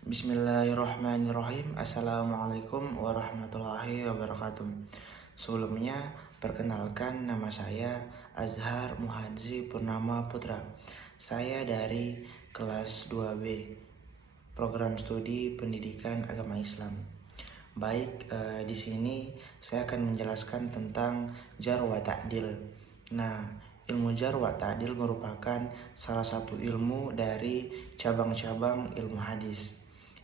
Bismillahirrahmanirrahim. Assalamualaikum warahmatullahi wabarakatuh. Sebelumnya, perkenalkan nama saya Azhar Muhadzi Purnama Putra. Saya dari kelas 2B, Program Studi Pendidikan Agama Islam. Baik, di sini saya akan menjelaskan tentang jar wa ta'dil. Nah, ilmu jar wa ta'dil merupakan salah satu ilmu dari cabang-cabang ilmu hadis.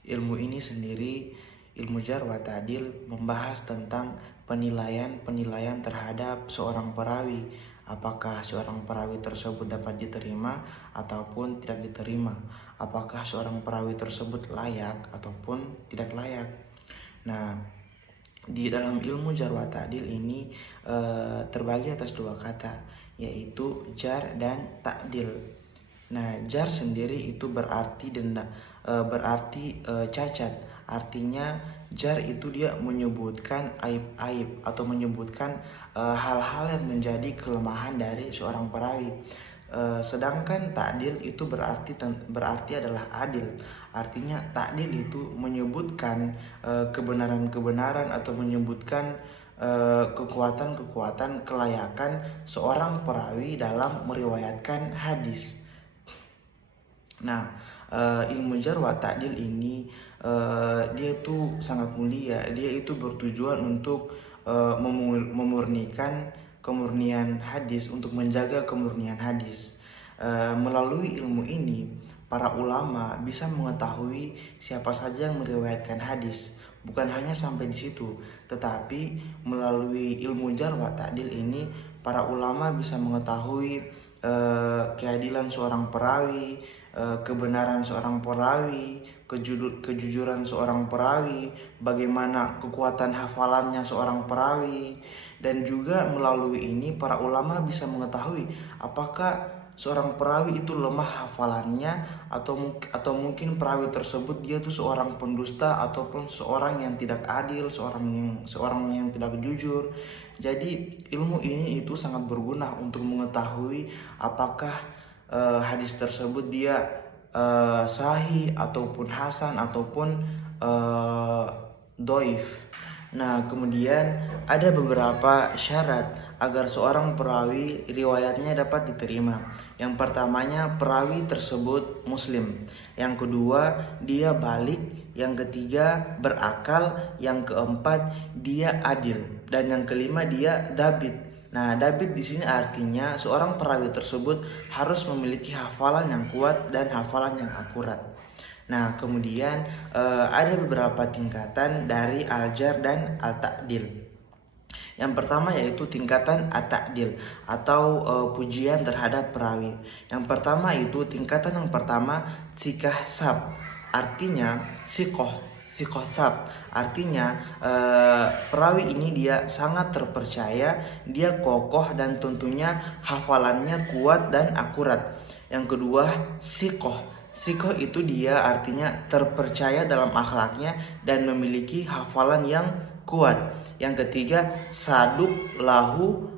Ilmu ini sendiri, ilmu jar wa ta'dil, membahas tentang penilaian terhadap seorang perawi. Apakah seorang perawi tersebut dapat diterima ataupun tidak diterima? Apakah seorang perawi tersebut layak ataupun tidak layak? Nah, di dalam ilmu jar wa ta'dil ini terbagi atas dua kata, yaitu jar dan ta'dil. Nah, jar sendiri itu berarti cacat. Artinya jar itu dia menyebutkan aib-aib atau menyebutkan hal-hal yang menjadi kelemahan dari seorang perawi. Sedangkan ta'dil itu berarti adalah adil. Artinya ta'dil itu menyebutkan kebenaran-kebenaran atau menyebutkan kekuatan-kekuatan kelayakan seorang perawi dalam meriwayatkan hadis. Nah, ilmu jar wa ta'dil ini dia itu sangat mulia. Dia itu bertujuan untuk memurnikan kemurnian hadis, untuk menjaga kemurnian hadis. Melalui ilmu ini, para ulama bisa mengetahui siapa saja yang meriwayatkan hadis. Bukan hanya sampai di situ, tetapi melalui ilmu jar wa ta'dil ini, para ulama bisa mengetahui keadilan seorang perawi, kebenaran seorang perawi, kejujuran seorang perawi, bagaimana kekuatan hafalannya seorang perawi, dan juga melalui ini para ulama bisa mengetahui apakah seorang perawi itu lemah hafalannya atau mungkin perawi tersebut dia tuh seorang pendusta ataupun seorang yang tidak adil, seorang yang tidak jujur. Jadi ilmu ini itu sangat berguna untuk mengetahui apakah hadis tersebut dia sahih ataupun hasan ataupun doif. Nah, kemudian ada beberapa syarat agar seorang perawi riwayatnya dapat diterima. Yang pertamanya, perawi tersebut muslim. Yang kedua, dia balik. Yang ketiga, berakal. Yang keempat, dia adil. Dan yang kelima, dia dabit. Nah, dabit di sini artinya seorang perawi tersebut harus memiliki hafalan yang kuat dan hafalan yang akurat. Nah, kemudian ada beberapa tingkatan dari al-jar dan al-ta'dil. Yang pertama yaitu tingkatan at-ta'dil atau pujian terhadap perawi. Yang pertama itu tingkatan yang pertama sikah sab, artinya sikoh sab, artinya perawi ini dia sangat terpercaya, dia kokoh dan tentunya hafalannya kuat dan akurat. Yang kedua sikoh itu dia artinya terpercaya dalam akhlaknya dan memiliki hafalan yang kuat. Yang ketiga saduk lahu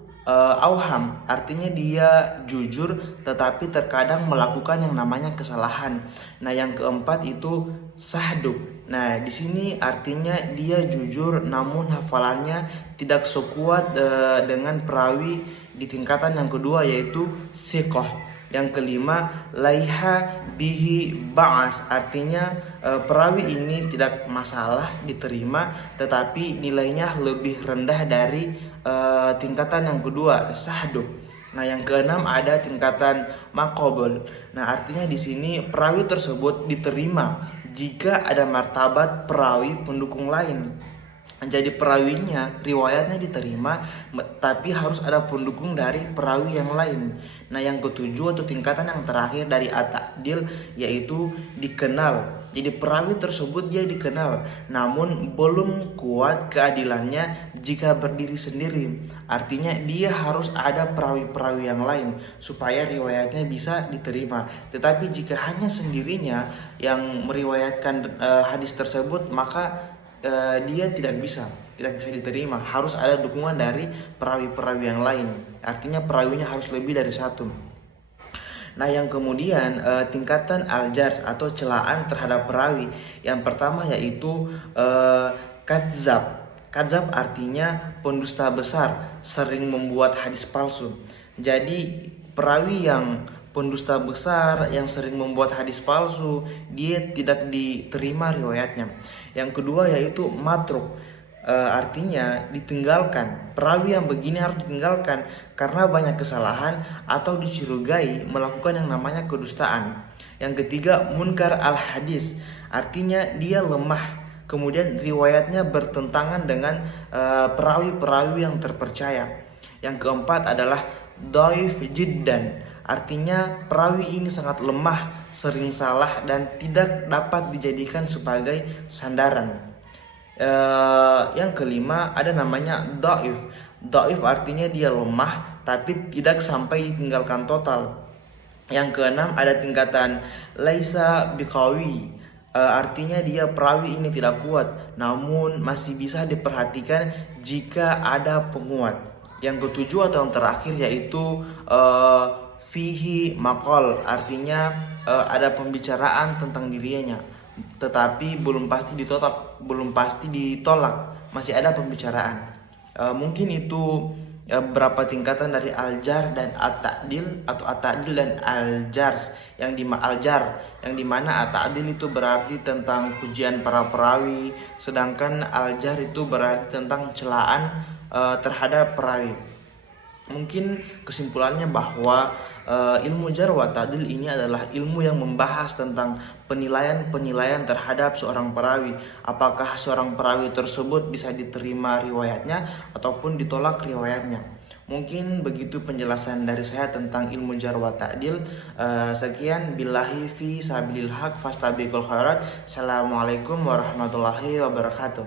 auham, artinya dia jujur tetapi terkadang melakukan yang namanya kesalahan. Nah, yang keempat itu sahduk. Nah, di sini artinya dia jujur namun hafalannya tidak sekuat dengan perawi di tingkatan yang kedua yaitu siqah. Yang kelima laiha bihi ba'as, artinya perawi ini tidak masalah diterima tetapi nilainya lebih rendah dari tingkatan yang kedua sahduk. Nah, yang keenam ada tingkatan maqbul. Nah, artinya di sini perawi tersebut diterima jika ada martabat perawi pendukung lain. Jadi perawinya riwayatnya diterima tapi harus ada pendukung dari perawi yang lain. Nah, yang ketujuh atau tingkatan yang terakhir dari at-ta'dil yaitu dikenal. Jadi perawi tersebut dia dikenal namun belum kuat keadilannya jika berdiri sendiri. Artinya dia harus ada perawi-perawi yang lain supaya riwayatnya bisa diterima. Tetapi jika hanya sendirinya yang meriwayatkan hadis tersebut, maka dia tidak bisa diterima. Harus ada dukungan dari perawi-perawi yang lain. Artinya perawinya harus lebih dari satu. Nah, yang kemudian tingkatan al-jars atau celaan terhadap perawi. Yang pertama yaitu kadzab. Kadzab artinya pendusta besar, sering membuat hadis palsu. Jadi perawi yang pendusta besar yang sering membuat hadis palsu, dia tidak diterima riwayatnya. Yang kedua yaitu matruk. Artinya ditinggalkan. Perawi yang begini harus ditinggalkan karena banyak kesalahan atau dicurigai melakukan yang namanya kedustaan. Yang ketiga munkar al hadis, artinya dia lemah, kemudian riwayatnya bertentangan dengan perawi-perawi yang terpercaya. Yang keempat adalah dhaif jiddan, artinya perawi ini sangat lemah, sering salah dan tidak dapat dijadikan sebagai sandaran. Yang kelima ada namanya dhaif. Dhaif artinya dia lemah tapi tidak sampai ditinggalkan total. Yang keenam ada tingkatan laisa biqawi. Artinya dia perawi ini tidak kuat, namun masih bisa diperhatikan jika ada penguat. Yang ketujuh atau yang terakhir yaitu fihi maqal, artinya ada pembicaraan tentang dirinya tetapi belum pasti ditolak, masih ada pembicaraan. Mungkin itu beberapa tingkatan dari al-jar dan at-ta'dil atau at-ta'dil dan al-jars yang dimana at-ta'dil itu berarti tentang pujian para perawi, sedangkan al-jar itu berarti tentang celaan terhadap perawi. Mungkin kesimpulannya bahwa ilmu jar wa ta'dil ini adalah ilmu yang membahas tentang penilaian terhadap seorang perawi. Apakah seorang perawi tersebut bisa diterima riwayatnya ataupun ditolak riwayatnya. Mungkin begitu penjelasan dari saya tentang ilmu jar wa ta'dil. Sekian, billahi fi sabilil haq fastabiqul khairat. Assalamualaikum warahmatullahi wabarakatuh.